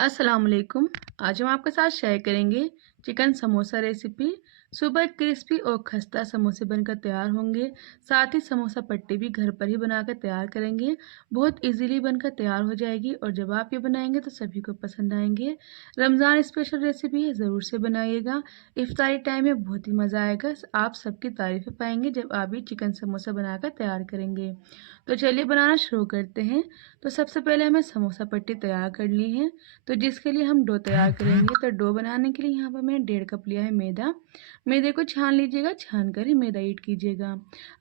अस्सलाम वालेकुम। आज हम आपके साथ शेयर करेंगे chicken samosa recipe. Super crispy और खस्ता समोसे बनकर तैयार होंगे। साथ ही समोसा पट्टी भी घर पर ही बनाकर तैयार करेंगे। बहुत इजीली बनकर तैयार हो जाएगी और जब आप ये बनाएंगे तो सभी को पसंद आएंगे। रमज़ान स्पेशल रेसिपी है, ज़रूर से बनाइएगा। इफ्तारी टाइम में बहुत ही मज़ा आएगा। आप सबकी तारीफ़ें पाएंगे जब आप ये चिकन समोसा बनाकर तैयार करेंगे। तो चलिए बनाना शुरू करते हैं। तो सबसे पहले हमें समोसा पट्टी तैयार करनी है। तो जिसके लिए हम डो तैयार करेंगे, तो डो बनाने के लिए यहाँ पर मैंने 1.5 कप लिया है मैदा। मैदे को छान लीजिएगा, छान कर ही मैदा ऐड कीजिएगा।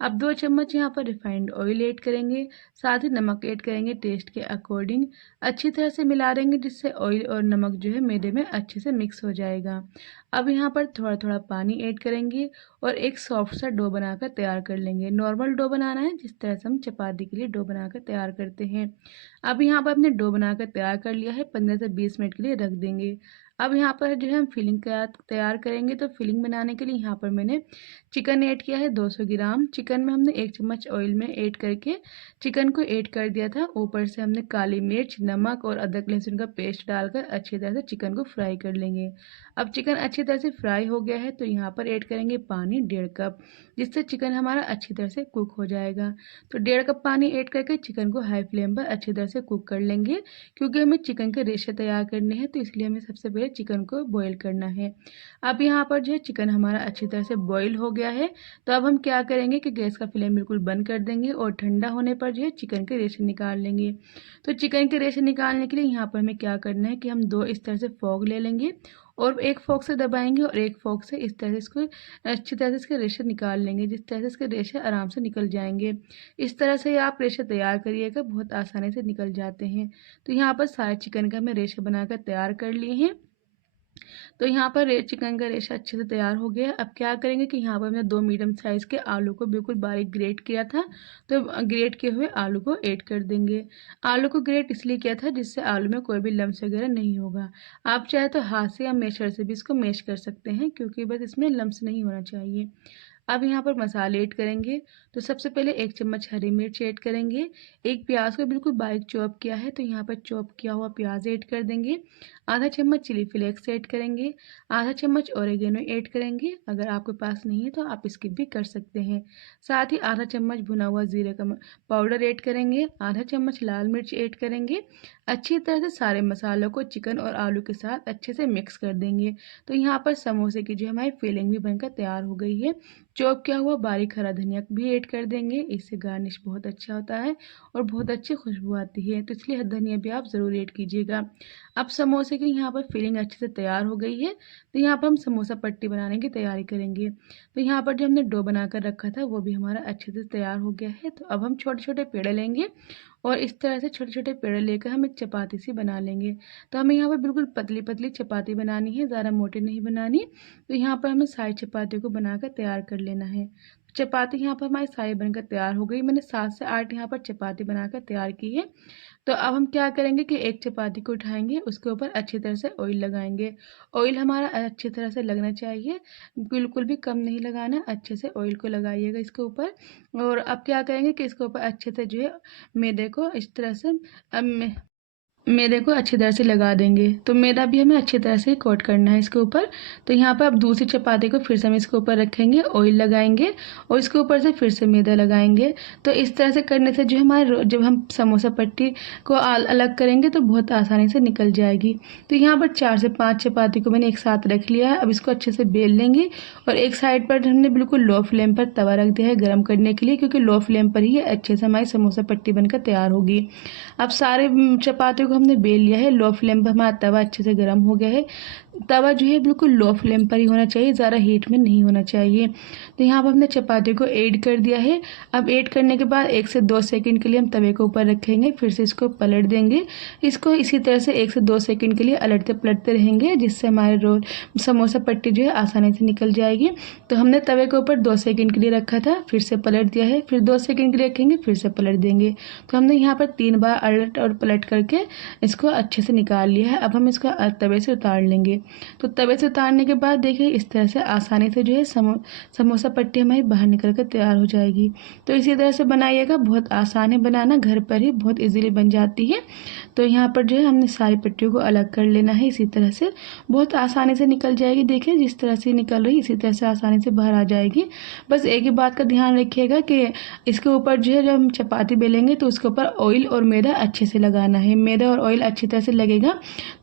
अब 2 चम्मच यहाँ पर रिफाइंड ऑयल ऐड करेंगे। साथ ही नमक ऐड करेंगे टेस्ट के अकॉर्डिंग। अच्छी तरह से मिला देंगे जिससे ऑयल और नमक जो है मैदे में अच्छे से मिक्स हो जाएगा। अब यहाँ पर थोड़ा थोड़ा पानी ऐड करेंगे और एक सॉफ्ट सा डो बनाकर तैयार कर लेंगे। नॉर्मल डो बनाना है, जिस तरह से हम चपाती के लिए डो बनाकर तैयार करते हैं। अब यहाँ पर हमने डो बनाकर तैयार कर लिया है, 15 से 20 मिनट के लिए रख देंगे। अब यहाँ पर जो है हम फिलिंग तैयार करेंगे। तो फिलिंग बनाने के लिए यहाँ पर मैंने चिकन ऐड किया है 200 ग्राम। चिकन में हमने 1 चम्मच ऑयल में ऐड करके चिकन को ऐड कर दिया था। ऊपर से हमने काली मिर्च, नमक और अदरक लहसुन का पेस्ट डालकर अच्छी तरह से चिकन को फ्राई कर लेंगे। अब चिकन अच्छी तरह से फ्राई हो गया है तो यहाँ पर ऐड करेंगे पानी 1.5 कप, जिससे चिकन हमारा अच्छी तरह से कुक हो जाएगा। तो 1.5 कप पानी ऐड करके चिकन को हाई फ्लेम पर अच्छी तरह से कुक कर लेंगे। क्योंकि हमें चिकन के रेशे तैयार करने हैं, तो इसलिए हमें सबसे पहले चिकन को बॉईल करना है। अब यहाँ पर जो है चिकन हमारा अच्छी तरह से बॉईल हो गया है। तो अब हम क्या करेंगे कि गैस का फ्लेम बिल्कुल बंद कर देंगे और ठंडा होने पर जो है चिकन के रेशे निकाल लेंगे। तो चिकन के रेशे निकालने के लिए यहाँ पर हमें क्या करना है कि हम 2 इस तरह से फोक ले लेंगे और एक फोक से दबाएंगे और एक फोक से इस तरह से इसको अच्छी तरह से इसके रेशे निकाल लेंगे, जिस तरह से इसके रेशे आराम से निकल जाएंगे। इस तरह से आप रेशे तैयार करिएगा, बहुत आसानी से निकल जाते हैं। तो यहाँ पर सारे चिकन का हमने रेशे बनाकर तैयार कर लिए हैं। तो यहाँ पर चिकन का रेशा अच्छे से तैयार हो गया है। अब क्या करेंगे कि यहाँ पर हमने 2 मीडियम साइज़ के आलू को बिल्कुल बारीक ग्रेट किया था, तो ग्रेट किए हुए आलू को ऐड कर देंगे। आलू को ग्रेट इसलिए किया था जिससे आलू में कोई भी लम्स वगैरह नहीं होगा। आप चाहे तो हाथ से या मैशर से भी इसको मैश कर सकते हैं, क्योंकि बस इसमें लम्स नहीं होना चाहिए। अब यहाँ पर मसाले ऐड करेंगे। तो सबसे पहले 1 चम्मच हरी मिर्च ऐड करेंगे। एक प्याज को बिल्कुल बारीक चॉप किया है, तो यहाँ पर चॉप किया हुआ प्याज ऐड कर देंगे। आधा चम्मच चिली फ्लेक्स ऐड करेंगे। आधा चम्मच ऑरिगेनो ऐड करेंगे। अगर आपके पास नहीं है तो आप स्किप भी कर सकते हैं। साथ ही आधा चम्मच भुना हुआ जीरे का पाउडर ऐड करेंगे। आधा चम्मच लाल मिर्च ऐड करेंगे। अच्छी तरह से सारे मसालों को चिकन और आलू के साथ अच्छे से मिक्स कर देंगे। तो यहाँ पर समोसे की जो हमारी फिलिंग भी बनकर तैयार हो गई है। चॉप किया हुआ बारीक हरा धनिया भी ऐड कर देंगे, इससे गार्निश बहुत अच्छा होता है और बहुत अच्छी खुशबू आती है, तो इसलिए धनिया भी आप ज़रूर ऐड कीजिएगा। अब समोसे की यहाँ पर फिलिंग अच्छे से तैयार हो गई है। तो यहाँ पर हम समोसा पट्टी बनाने की तैयारी करेंगे। तो यहाँ पर जो हमने डो बनाकर रखा था वो भी हमारा अच्छे से तैयार हो गया है। तो अब हम छोटे छोटे पेड़े लेंगे और इस तरह से छोटे छोटे पेड़े लेकर हम एक चपाती सी बना लेंगे। तो हमें यहाँ पर बिल्कुल पतली पतली चपाती बनानी है, ज़्यादा मोटी नहीं बनानी। तो यहाँ पर हमें सारी चपातियों को बनाकर तैयार कर लेना है। चपाती यहाँ पर हमारी सारी बनकर तैयार हो गई। मैंने 7 से 8 यहाँ पर चपाती बनाकर तैयार की है। तो अब हम क्या करेंगे कि एक चपाती को उठाएंगे, उसके ऊपर अच्छी तरह से ऑयल लगाएंगे। ऑयल हमारा अच्छी तरह से लगना चाहिए, बिल्कुल भी कम नहीं लगाना, अच्छे से ऑयल को लगाइएगा इसके ऊपर। और अब क्या करेंगे कि इसके ऊपर अच्छे से जो है मैदे को इस तरह से अब मैदे को अच्छी तरह से लगा देंगे। तो मैदा भी हमें अच्छी तरह से कोट करना है इसके ऊपर। तो यहाँ पर अब दूसरी चपाती को फिर से हम इसके ऊपर रखेंगे, ऑयल लगाएंगे और इसके ऊपर से फिर से मैदा लगाएंगे। तो इस तरह से करने से जो हमारे जब हम समोसा पट्टी को अलग करेंगे तो बहुत आसानी से निकल जाएगी। तो यहाँ पर 4 से 5 चपाती को मैंने एक साथ रख लिया है। अब इसको अच्छे से बेल लेंगे और एक साइड पर हमने बिल्कुल लो फ्लेम पर तवा रख दिया है गर्म करने के लिए, क्योंकि लो फ्लेम पर ही अच्छे से हमारी समोसा पट्टी बनकर तैयार होगी। अब सारे चपातियों को हमने बेल लिया है। लो फ्लेम पर हमारा तवा अच्छे से गर्म हो गया है। तवा जो है बिल्कुल लो फ्लेम पर ही होना चाहिए, ज़्यादा हीट में नहीं होना चाहिए। तो यहाँ पर हमने चपाती को ऐड कर दिया है। अब ऐड करने के बाद 1 से 2 सेकंड के लिए हम तवे के ऊपर रखेंगे, फिर से इसको पलट देंगे। इसको इसी तरह से 1 से 2 सेकंड के लिए अलटते पलटते रहेंगे, जिससे हमारे रोल समोसा पट्टी जो है आसानी से निकल जाएगी। तो हमने तवे के ऊपर 2 सेकंड के लिए रखा था, फिर से पलट दिया है, फिर 2 सेकंड के लिए रखेंगे, फिर से पलट देंगे। तो हमने यहाँ पर 3 बार अलट और पलट करके इसको अच्छे से निकाल लिया है। अब हम इसको तवे से उतार लेंगे। तो तवे से उतारने के बाद देखिए इस तरह से आसानी से जो है समोसा पट्टी हमारी बाहर निकल कर तैयार हो जाएगी। तो इसी तरह से बनाइएगा, बहुत आसान है बनाना, घर पर ही बहुत इजीली बन जाती है। तो यहाँ पर जो है हमने सारी पट्टियों को अलग कर लेना है। इसी तरह से बहुत आसानी से निकल जाएगी। देखिए जिस तरह से निकल रही इसी तरह से आसानी से बाहर आ जाएगी। बस एक ही बात का ध्यान रखिएगा कि इसके ऊपर जो है जब हम चपाती बेलेंगे तो उसके ऊपर ऑयल और मैदा अच्छे से लगाना है। मैदा और ऑयल अच्छी तरह से लगेगा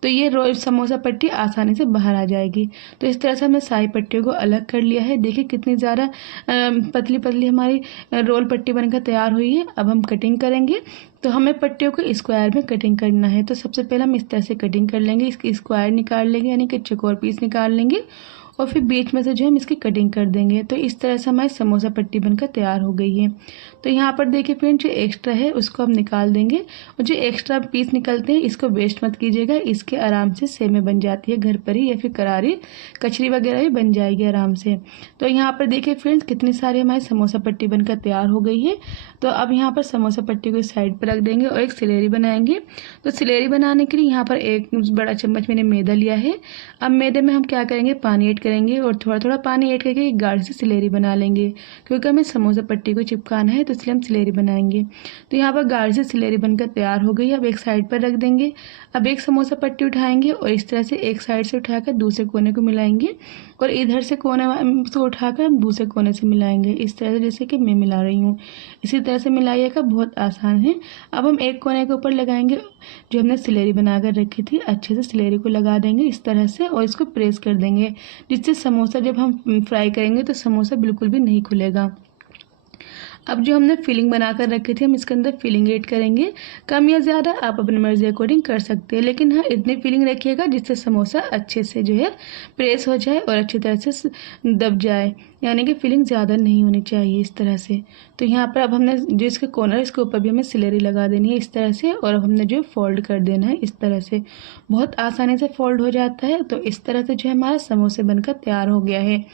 तो ये रोल समोसा पट्टी आसानी से बाहर आ जाएगी। तो इस तरह से हमने सारी पट्टियों को अलग कर लिया है। देखिए कितनी ज़्यादा पतली पतली हमारी रोल पट्टी बनकर तैयार हुई है। अब हम कटिंग करेंगे। तो हमें पट्टियों को स्क्वायर में कटिंग करना है। तो सबसे पहले हम इस तरह से कटिंग कर लेंगे, इसकी स्क्वायर निकाल लेंगे यानी कि चौकोर पीस निकाल लेंगे और फिर बीच में से जो हम इसकी कटिंग कर देंगे। तो इस तरह से हमारी समोसा पट्टी बनकर तैयार हो गई है। तो यहाँ पर देखिए फ्रेंड जो एक्स्ट्रा है उसको हम निकाल देंगे और जो एक्स्ट्रा पीस निकलते हैं इसको वेस्ट मत कीजिएगा। इसके आराम से सेमें बन जाती है घर पर ही, या फिर करारी कचरी वगैरह भी बन जाएगी आराम से। तो यहाँ पर देखिए फ्रेंड्स कितनी सारी हमारी समोसा पट्टी बनकर तैयार हो गई है। तो अब यहाँ पर समोसा पट्टी को साइड पर रख देंगे और एक सिलेरी बनाएंगे। तो सिलेरी बनाने के लिए यहाँ पर एक बड़ा चम्मच मैंने मैदा लिया है। अब मैदे में हम क्या करेंगे, पानी ऐड करेंगे और थोड़ा थोड़ा पानी ऐड करके एक गाढ़ी सी सिलेरी बना लेंगे, क्योंकि हमें समोसा पट्टी को चिपकाना है तो इसलिए हम सिलेरी बनाएंगे। तो यहाँ पर गाढ़ी सी सिलेरी बनकर तैयार हो गई। अब एक साइड पर रख देंगे। अब एक समोसा पट्टी उठाएंगे और इस तरह से एक साइड से उठाकर दूसरे कोने को मिलाएंगे और इधर से कोने से उठाकर हम दूसरे कोने से मिलाएंगे, इस तरह से जैसे कि मैं मिला रही हूँ। इसी तरह से मिलाइएगा, बहुत आसान है। अब हम एक कोने के ऊपर लगाएंगे जो हमने सिलेरी बनाकर रखी थी, अच्छे से सिलेरी को लगा देंगे इस तरह से और इसको प्रेस कर देंगे, जिससे समोसा जब हम फ्राई करेंगे तो समोसा बिल्कुल भी नहीं खुलेगा। अब जो हमने फिलिंग बनाकर रखी थी हम इसके अंदर फिलिंग ऐड करेंगे। कम या ज़्यादा आप अपनी मर्जी अकॉर्डिंग कर सकते हैं, लेकिन हाँ इतनी फिलिंग रखिएगा जिससे समोसा अच्छे से जो है प्रेस हो जाए और अच्छी तरह से दब जाए, यानी कि फिलिंग ज़्यादा नहीं होनी चाहिए इस तरह से। तो यहाँ पर अब हमने जो इसके कॉर्नर इसके ऊपर भी हमें सिलेरी लगा देनी है इस तरह से, और अब हमने जो फोल्ड कर देना है इस तरह से, बहुत आसानी से फोल्ड हो जाता है। तो इस तरह से जो है हमारा समोसे बनकर तैयार हो गया है।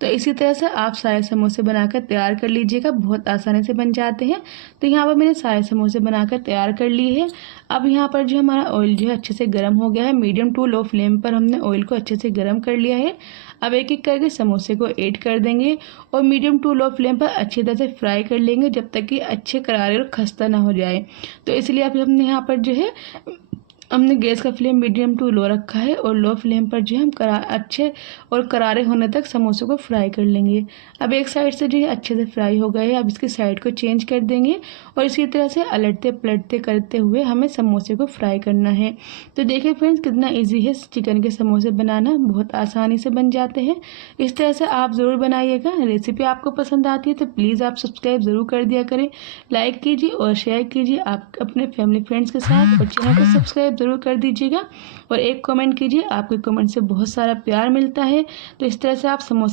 तो इसी तरह से आप सारे समोसे बनाकर तैयार कर लीजिएगा, बहुत आसानी से बन जाते हैं। तो यहाँ पर मैंने सारे समोसे बनाकर तैयार कर लिए हैं। अब यहाँ पर जो हमारा ऑयल जो है अच्छे से गर्म हो गया है, मीडियम टू लो फ्लेम पर हमने ऑयल को अच्छे से गर्म कर लिया है। अब एक एक करके समोसे को ऐड कर देंगे और मीडियम टू लो फ्लेम पर अच्छी तरह से फ्राई कर लेंगे जब तक कि अच्छे करारे और खस्ता ना हो जाए। तो इसलिए अब हमने यहाँ पर जो है हमने गैस का फ्लेम मीडियम टू लो रखा है और लो फ्लेम पर जो है हम अच्छे और करारे होने तक समोसों को फ्राई कर लेंगे। अब एक साइड से जो है अच्छे से फ्राई हो गए, अब इसकी साइड को चेंज कर देंगे और इसी तरह से अलटते पलटते करते हुए हमें समोसे को फ्राई करना है। तो देखिए फ्रेंड्स कितना ईजी है चिकन के समोसे बनाना, बहुत आसानी से बन जाते हैं। इस तरह से आप ज़रूर बनाइएगा। रेसिपी आपको पसंद आती है तो प्लीज़ आप सब्सक्राइब ज़रूर कर दिया करें, लाइक कीजिए और शेयर कीजिए आप अपने फैमिली फ्रेंड्स के साथ, और चैनल को सब्सक्राइब ज़रूर कर दीजिएगा और एक कमेंट कीजिए, आपके कमेंट से बहुत सारा प्यार मिलता है। तो इस तरह से आप समोसे